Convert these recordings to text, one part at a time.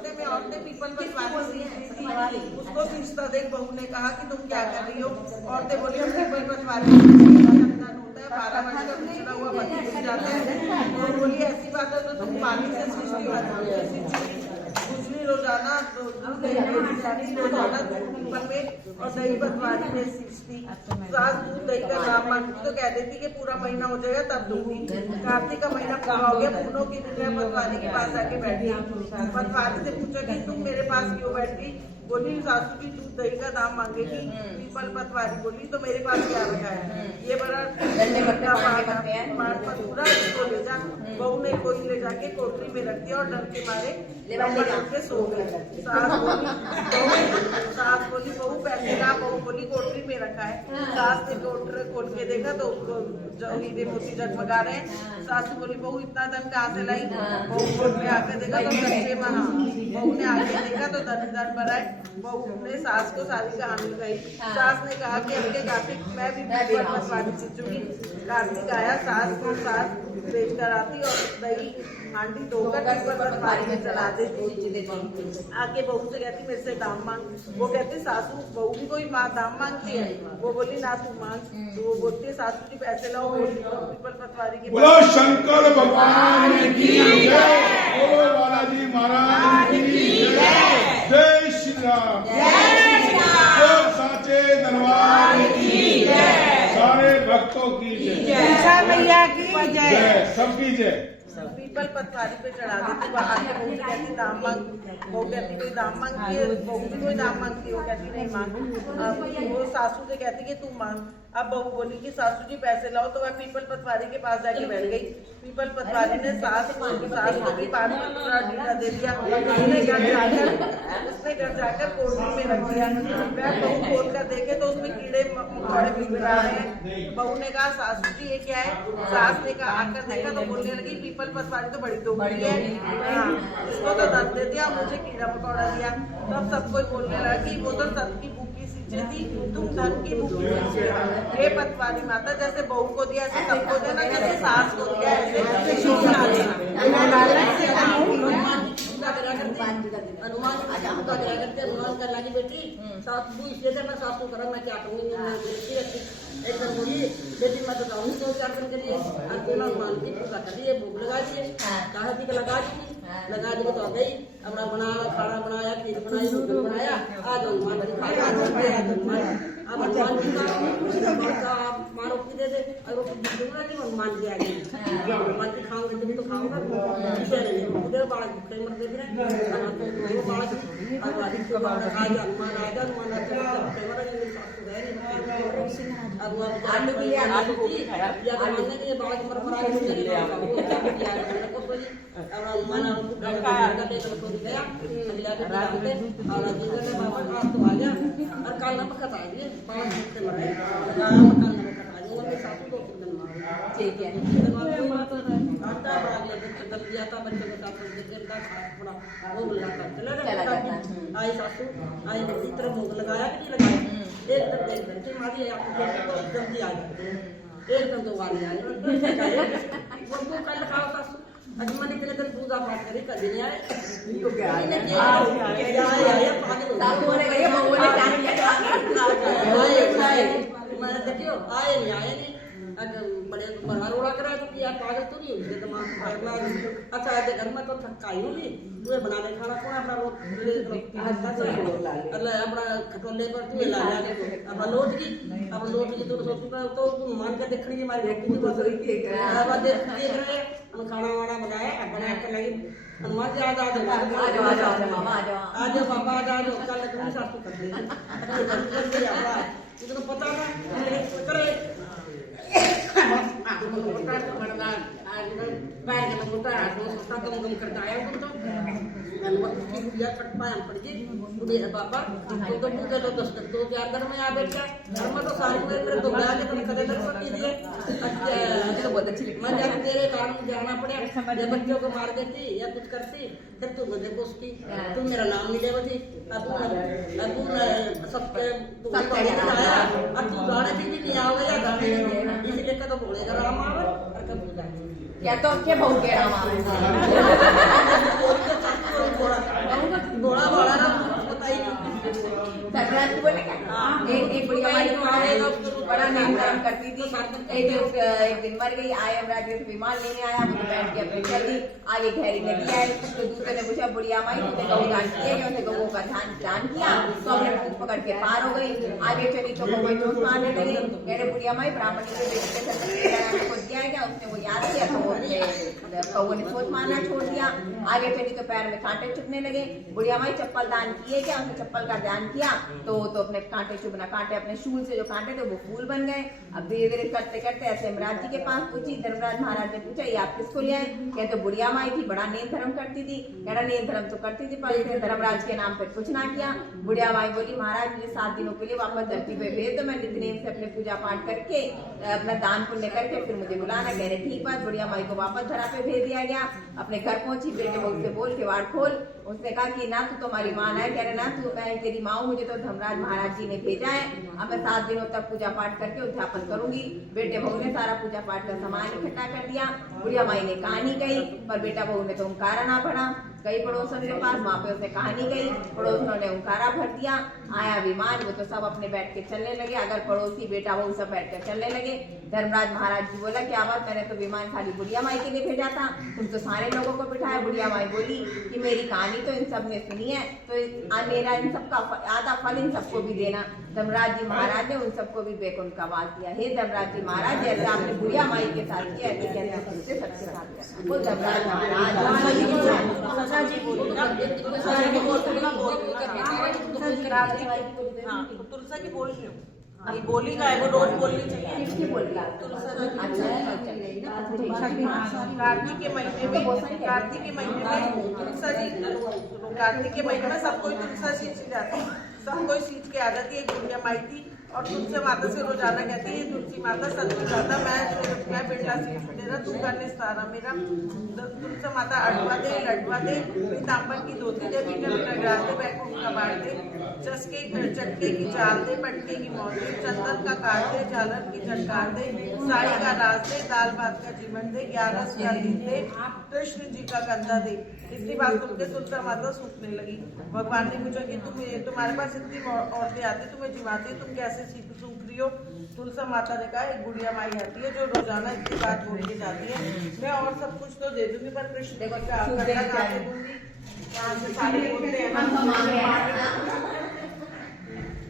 हफ्ते में औरतें पीपल पतवारी सींच रही थी, उसको सींचता देख बहू ने कहा कि तुम क्या कर रही हो? औरतें बोली हम पीपल पतवारी होता है, 12 वर्ष का पिछड़ा हुआ पति घुस जाता है। तो बोली ऐसी बात है तो तुम पानी से सींचती हो, उजली रोजाना रोजाना पीपल में और दही पतवारी में सींचती। सास दूध दही का दाम मांगती तो कह देती कि पूरा महीना हो जाएगा तब दूंगी। कार्तिक का महीना पूरा हो गया, पूनों की दुनिया पतवारी के पास आके बैठी। पतवारी से पूछा कि तुम मेरे पास क्यों बैठी? बोली सासू जी दूध दही का दाम मांगेगी। पीपल पतवारी बोली तो मेरे पास क्या रखा है, ये बड़ा पूरा इसको ले जा। बहू ने कोई ले जाके कोठरी में रख दिया और डर के मारे के सो गए। सास बोली बहू पैसे का? बहू बोली कोठरी में रखा है। सास ने कोठरी खोल के देखा तो हीरे मोती जगमगा रहे हैं। सासू बोली बहू इतना धन कहाँ से लाई? बहू खोल के आके देखा तो कच्चे महा। बहू ने आगे देखा तो धन भरा है। बहू ने सास को सारी कहानी कही। सास ने कहा कि अगले कार्तिक मैं भी पतवारी सींचूंगी। कार्तिक आया, सास को सास बेच कर आती और दही हांडी धोकर पीपल पतवारी में चला देती। आके बहू से कहती मेरे से दाम मांग। वो कहती सासू बहू भी कोई दाम मांगती है? वो बोली ना तू मांग। तो वो बोलती है सासू जी पैसे लाओ, पीपल पतवारी के। बोलो शंकर भगवान की जय, बोलो बालाजी महाराज की जय, जय श्री राम, जय साचे दरबार की जय, सारे भक्तों की जय, मैया की जय, सबकी जय। पीपल पतवारी पे चढ़ा देती। आके बहू कहती दाम मांग। बहू कहती कोई दाम मांगती है? बहू भी कोई दाम मांगती है? वो कहती नहीं मांग। वो सासू से कहती कि तू मांग। अब बहू बोली कि सासू जी पैसे लाओ। तो वह पीपल पतवारी के पास जाके बैठ गई। पीपल पतवारी ने सास को भी पानी में पूरा ढीला दे दिया। उसने घर जाकर कोठरी में रख दिया। वह बहू खोल कर देखे तो उसमें कीड़े मकोड़े बिगड़ा रहे हैं। बहू ने कहा सासू जी ये क्या है? सास ने कहा आकर देखा तो बोलने लगी पीपल पतवारी तो बड़ी दोगली है, इसको तो दर्द दे दिया, मुझे कीड़ा मकोड़ा दिया। तब सब कोई बोलने लगा कि वो तो सबकी भूखी सींचे थी, तुम धन की भूखी सींचे हो। हे पतवारी माता जैसे बहू को दिया ऐसे सबको देना, जैसे सास को दिया ऐसे अनुमान करना की बेटी सासू इसलिए मैं सासू करा मैं क्या करूँगी। एकदम बोली बेटी मैं तो जाऊँगी 2-4 दिन के लिए। अनुमान की पूजा कर दिए, भूख लगा दिए, कहा थी लगा दी, लगा दी तो आ गई। अपना बनाया खाना बनाया, खीर बनाई, रोटी बनाया। आज हनुमान जी खाया, अब हनुमान जी का मारो की दे दे और दूंगा कि हनुमान जी आ गई। हनुमान जी खाऊंगे तुम तो खाऊंगा उधर बालक भूखे मर दे बालक आज हनुमान आएगा। हनुमान अब बालक मर मरा और काल नमक खा दिए ठीक है। आटा बना दिया था बच्चों के साथ भोग लगा आई सासू आई बेटी तरह भोग लगाया कि नहीं लगाया। एकदम मारी आपको जल्दी आ गया, एकदम तो वाले आए वो कल खाओ सासू अजमनी के लिए पूजा पाठ करी कभी नहीं आए तो क्या मैंने देखियो आए नहीं बड़े रोड़ा करा तो क्या पागल तो नहीं हुई दिमाग। अच्छा ऐसे घर में तो थकाई होगी तू बना दे खाना कौन अपना अपना खटोले पर तू ला अपना लौट गई तो सोचू तो मान के देखने की मारी रोटी तो बस देख रहे खाना वाना बना कर लगी। हनुमान जी आ जाओ पापा आ जाओ कल तुम सासू कर दे पता ना करे गम करता आया पापा तो पूजा तो 2-4 दिन में आ बैठ गया घर में तो सारी में तो बना के कदे दिए। मैं जब तेरे कारण जाना पड़ा जब बच्चों को मार देती या कुछ करती फिर तू मुझे पूछती तू मेरा नाम नहीं ले थी। अब सबके आया अब तू गाने भी नहीं आओगे या गाने इसलिए तो बोलेगा राम आवे और कब पूजा या तो क्या बहुत के राम आवे नेम धर्म करती थी। एक दिन मर गई, आए हम राज्य विमान लेने आया, मुझे बैठ के अपनी चली आगे गहरी नदी आई। तो दूसरे ने पूछा बुढ़िया माई तुमने गौ दान किया क्या? उसने गौ का दान किया तो अपने मुंह पकड़ के पार हो गई। आगे चली तो कोई चोट मारने लगी, कह रहे बुढ़िया माई ब्राह्मण के बेटे के को दिया क्या? उसने वो याद किया तो कौवे ने सोच मारना छोड़ दिया। आगे चली तो पैर में कांटे चुभने लगे, बुढ़िया माई चप्पल दान किए क्या? उसने चप्पल का दान किया तो अपने कांटे चुभना, कांटे अपने शूल से जो कांटे थे वो फूल बन गए। अब धीरे धीरे करते करते ऐसे यमराज जी के पास पूछी। धर्मराज महाराज ने पूछा ये आप किसको ले आए? कहते बुढ़िया माई थी, बड़ा नेम धर्म करती थी। कह रहा नेम धर्म तो करती थी पर इसने धर्मराज के नाम पे कुछ ना किया। बुढ़िया माई बोली महाराज मुझे 7 दिनों के लिए वापस धरती पे भेज दो, मैं नित्य से अपने पूजा पाठ करके अपना दान पुण्य करके फिर मुझे बुलाना। कह रहे ठीक बात। बुढ़िया माई को वापस धरा पे भेज दिया गया। अपने घर पहुंची, बेटे बहू से बोल किवाड़ खोल। उसने कहा कि ना तू तुम्हारी माँ है? कह रहे ना तू मैं तेरी माँ हूँ, मुझे तो धर्मराज महाराज जी ने भेजा है। अब मैं 7 दिनों तक पूजा पाठ करके उद्यापन करूंगी। बेटे बहू ने सारा पूजा पाठ का सामान इकट्ठा कर दिया। बुढ़िया माई ने कहानी गई पर बेटा बहू ने तो ओंकारा ना पढ़ा। गई पड़ोसन के पास, वहां पे उसने कहानी गई, पड़ोसनों ने ओंकारा भर दिया। आया विमान, वो तो सब अपने बैठ के चलने लगे। अगर पड़ोसी बेटा बहू सब बैठ कर चलने लगे। धर्मराज महाराज जी बोला क्या बात, मैंने तो विमान खाली बुढ़िया माई के लिए भेजा था, तुम तो सारे लोगों को बिठाया। बुढ़िया माई बोली कि मेरी कहानी तो इन सब ने सुनी है तो मेरा इन सबका आधा फल इन सबको भी देना। धर्मराज जी महाराज ने उन सबको भी बैकुंठ का वास दिया। हे धर्मराज जी महाराज जैसे आपने बुढ़िया माई के साथ किया ऐसे कहते सबके साथ किया। वो धर्मराज महाराज तुलसा की बोल रही हूँ, ये बोली का है वो रोज बोलनी चाहिए। किसकी बोल रहा? कार्तिक के महीने में कार्तिक के महीने में सब कोई तुलसा सींची जाती है, सब कोई सींच के आ जाती है। एक बुढ़िया माई थी और तुलसी माता से रोजाना कहती है तुलसी माता सत्य माता मैं बेटा सींच तेरा तू करने सारा मेरा। तुलसी माता अडवा दे लडवा दे, पीताम्बर की धोती दे, मीठा मीठा ग्रास दे, बैकुंठ का बाढ़ दे, चटके की चाल दे, पटके की मौत दे, चंदन का काट दे, झालर की झटकार दे, साड़ी का राज दे, दाल भात का जीवन दे, 11 का दिन दे, कृष्ण जी का कंधा दे। इतनी बात सुनकर तुलसी माता सूखने लगी। भगवान ने पूछा कि तुम्हारे पास इतनी औरतें आती तुम्हें जिवाती, तुम कैसे सूख रही हो? तुलसी माता ने कहा एक बुढ़िया माई आती है जो रोजाना इतनी बात बोल के जाती है, मैं और सब कुछ तो दे दूंगी पर कृष्ण जी का कंधा कहाँ से दूंगी? यहाँ से सारे बोलते हैं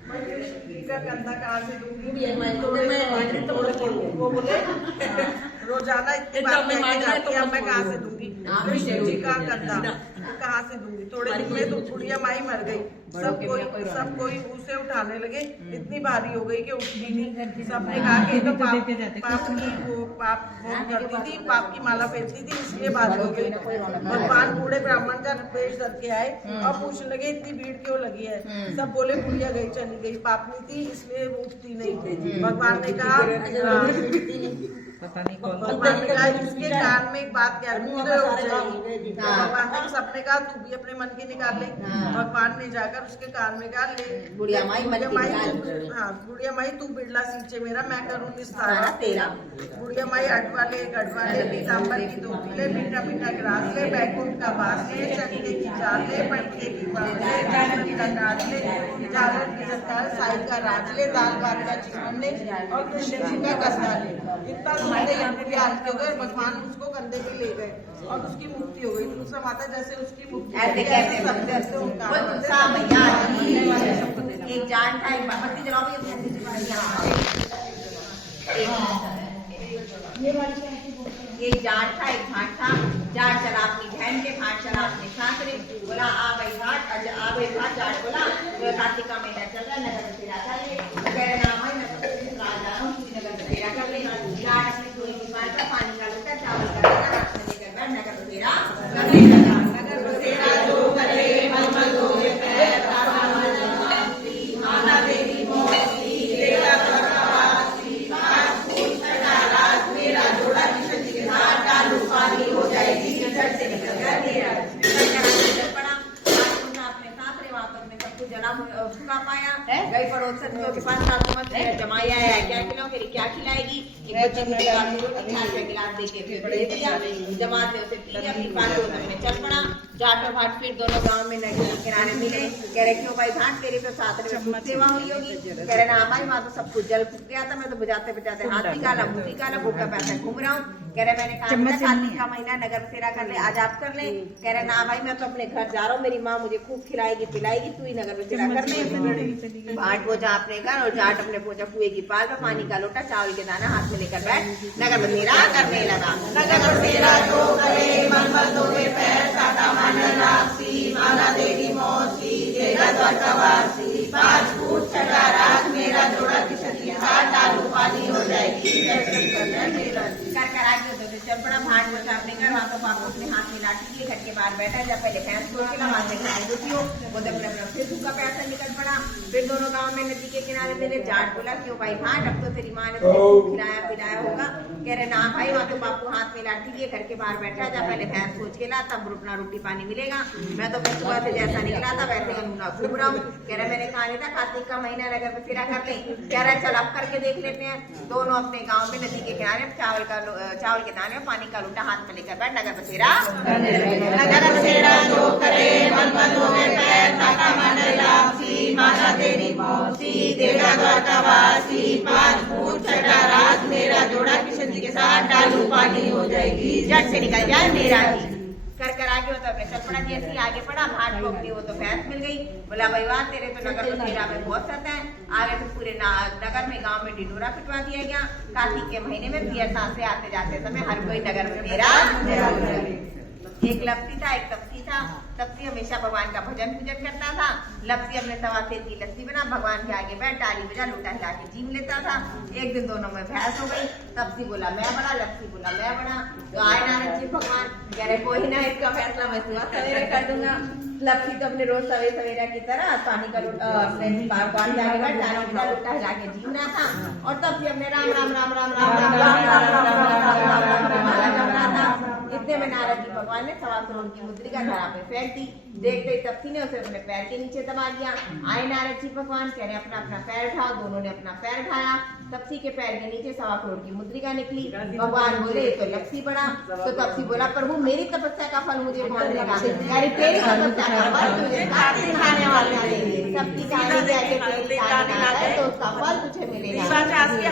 मैं कृष्ण जी का कंधा कहाँ से दूंगी? तो वो बोले रोजाना इतनी बात लेके जाती है, मैं कहाँ से दूंगी? कृष्ण जी का कंधा कहाँ से दूंगी? थोड़े दिन में तो बुढ़िया माई मर गई। सब कोई उसे उठाने लगे, इतनी भारी हो गई कि उठती नहीं। सबने कहा कि ये तो पाप करती थी, पाप की माला पहनती थी इसलिए भारी हो गई। भगवान बूढ़े ब्राह्मण का वेश धर के आए और पूछने लगे इतनी भीड़ क्यों लगी है? सब बोले बुढ़िया गई चली गई, पापनी थी इसलिए वो उठती नहीं। भगवान ने कहा भगवान ने कहा इसके कान में एक बात कह दूंगी तो उठ जाएगी। भगवान ने सबने कहा तू भी अपने मन की निकाल ले। भगवान ने जाकर उसके कान में डाल ले। बुढ़िया माई बुढ़िया माई तू बिड़ला सींचे मेरा, मैं करूंगी सारा तेरा। बुढ़िया माई अडवा ले गढ़वा ले, पीताम्बर की धोती ले, मीठा मीठा ग्रास ले, बैकुंठ का बास ले, चक्के की चाल ले, पटके की बाल ले, झालर का काट ले, झालर की झटकार, साई का राज ले, दाल भात का जीवन ले और कृष्ण जी का कंधा ले। इतना हो गए, भगवान उसको कंधे पे ले गए और उसकी मुक्ति हो गई। तुलसी माता जैसे उसकी मुक्ति एक जान था एक जाट था एक भाट था। जाट चला अपनी बहन के, भाट चला अपने सासरे। बोला आ भाई भाट जाट बोला कार्तिक का महीना चल रहा है, नगर बसेरा कर ले। कह नाम है मैं राजा हूँ, नगर बसेरा कर ले। जाट अपनी चोरी की मार का पानी का लोटा चावल का लोटा हाथ में लेकर बैठ नगर बसेरा करने लगा। नगर बसेरा जो करे मलमल धोए पैर, माता देवी मोती तेरा प्रकाशी, हाथ फूल छटा रात मेरा जोड़ा किशन जी के साथ डालू पानी हो जाएगी, घर से निकल गया मेरा पड़ा। अपने सासरे वापस में सब कुछ जला सुखा पाया। गई पड़ोसन के पास जमाया है क्या खिलाओ, फिर क्या खिलाएगी? गिलास दे के फिर दे दिया। जमात ने उसे पी लिया, अपनी पास में चल पड़ा। जाट और भाट फिर दोनों गांव में नदी के किनारे मिले। कह रहे क्यों भाई भाट तेरी तो साथ में सेवा हुई होगी। कह रहे ना भाई वहाँ तो सब कुछ जल फूक गया था, मैं तो बुझाते बुझाते हाथ निकाला मुंह निकाला भूखा पैसा घूम रहा हूँ। कह रहे मैंने कहा कार्तिक का महीना नगर बसेरा कर ले, आज आप कर ले। कह रहे ना भाई मैं तो अपने घर जा रहा हूँ, मेरी माँ मुझे खूब खिलाएगी पिलाएगी, तू ही नगर बसेरा कर ले। भाट पहुंचा अपने घर और जाट अपने पहुंचा कुएं की पाल में, पानी का लोटा चावल के दाना हाथ में लेकर बैठ नगर बसेरा करने लगा। नगर बसेरा जो करे मन बदोगे पैर काटा माने राशि माला देगी मौसी देगा द्वारकावासी 5 फूट छठा रात मेरा जोड़ा किशन की हाथ डालू पानी हो जाएगी दर्शन करना मेरा कर आगे तो जब बड़ा भाट पहुंचा अपने घर, वहाँ तो बापू अपने हाथ में लाठी लिए घर के बाहर बैठा। जब पहले भैंस को खिला वहां से गाय दुखी हो वो जब अपना फिर भूखा प्यासा निकल पड़ा। फिर दोनों गांव में नदी के किनारे मिले। जाट बोला क्यों भाई भाट अब तो तेरी माँ ने तुझे खिलाया पिलाया होगा। कह रहे ना भाई वहाँ तो बापू हाथ में लाठी लिए घर के बाहर बैठा। जब पहले भैंस सोच के ला तब रुकना रोटी पानी मिलेगा। मैं तो सुबह से जैसा निकला था वैसे घूमना घूम रहा हूँ। कह रहे मैंने कहा नहीं था कार्तिक का महीना नगर बसेरा कर ले। कह रहा चल अब करके देख लेते हैं। दोनों अपने गाँव में नदी के किनारे चावल के दाने पानी का लोटा हाथ में लेकर बैठ नगर बसेरा। नगर बसेरा जो करे मन बदोगे पैर काटा माने राशि माला देगी मौसी देगा द्वारकावासी 5 फूट छठा रात मेरा जोड़ा किशन जी के साथ डालू पानी हो जाएगी झट से निकल जाए मेरा ही। कर आगे होता अपने चल पड़ा। जैसे आगे पड़ा भाट को अपनी वो तो भैंस मिल गई। बोला भाई वाह तेरे तो नगर बसेरा में बहुत सत है। आगे तो पूरे नगर में गांव में ढिंडोरा पिटवा दिया गया। कार्तिक के महीने में पियर सांसे आते जाते समय हर कोई नगर बसेरा। एक लपसी था एक तपसी था। तपसी हमेशा भगवान का भजन पूजन करता था। लपसी अपने सवा सेर की लस्सी बना भगवान के आगे बैठ डाली बजा लोटा हिला के जीव लेता था। एक दिन दोनों में बहस हो गई। तपसी बोला मैं बड़ा, लपसी बोला मैं बड़ा। तो आए नारद जी भगवान कह रहे कोई ना इसका फैसला मैं सुबह सवेरे कर दूंगा। लपसी तो अपने रोज सवेरा की तरह पानी का लोटा अपने भगवान के आगे बैठ डाली बजा लोटा हिला के जीवना था। और तपसी अपने राम राम राम राम राम राम राम राम राम राम जप रहा था। इतने में नारद जी भगवान ने 1.25 करोड़ की मुद्रिका धरा पे फेंक दी। देखते ही तपसी ने उसे अपने पैर के नीचे दबा दिया। आए नारद जी भगवान कह रहे अपना अपना पैर उठाओ। दोनों ने अपना पैर उठाया। तपसी के पैर के नीचे 1.25 करोड़ की मुद्रिका निकली। भगवान बोले तो लपसी बड़ा। तो तपसी बोला प्रभु मेरी तपस्या का फल मुझे कौन देगा? यानी तेरी तपस्या का फल तुझे खाने वाले देंगे। तपसी का तो उसका फल तुझे मिलेगा।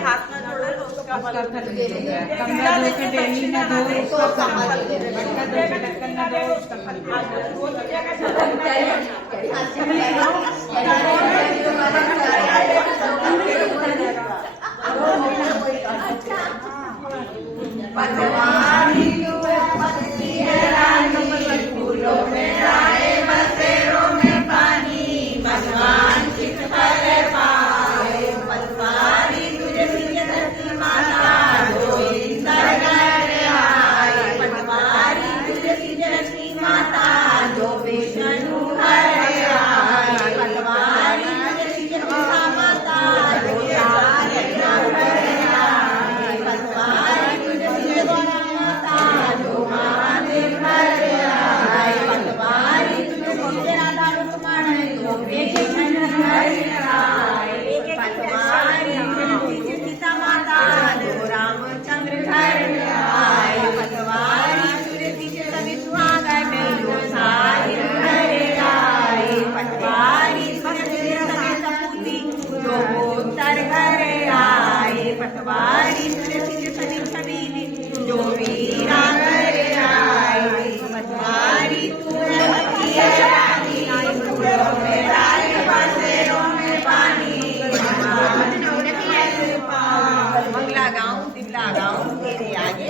हाथ में जोड़े तो उसका फल तुझे मिलेगा। फूलों में आए बसेरों में पानी भगवान चित फल पाए पलवारी तुझे धरती माता जो इंदर आए पलवारी तुझे धरती माता जो विष्णु हर आए पलवारी तुझे माता जो पलवारी तुझे माता जो महादेव हर आए पलवारी तुझे राधा रुक्मण जो विष्णु हर आए पलवारी तुझे सीता माता जो रामचंद्र घर आए पलवारी तुझे सभी सुहागन जो साहिर घर आए पलवारी तुझे सभी सपूती जो उत्तर घर आए पलवारी तुझे सभी छबीली जो वीरा घर आए पलवारी मंगला गाँव दिल्ला गाँव तेरे आगे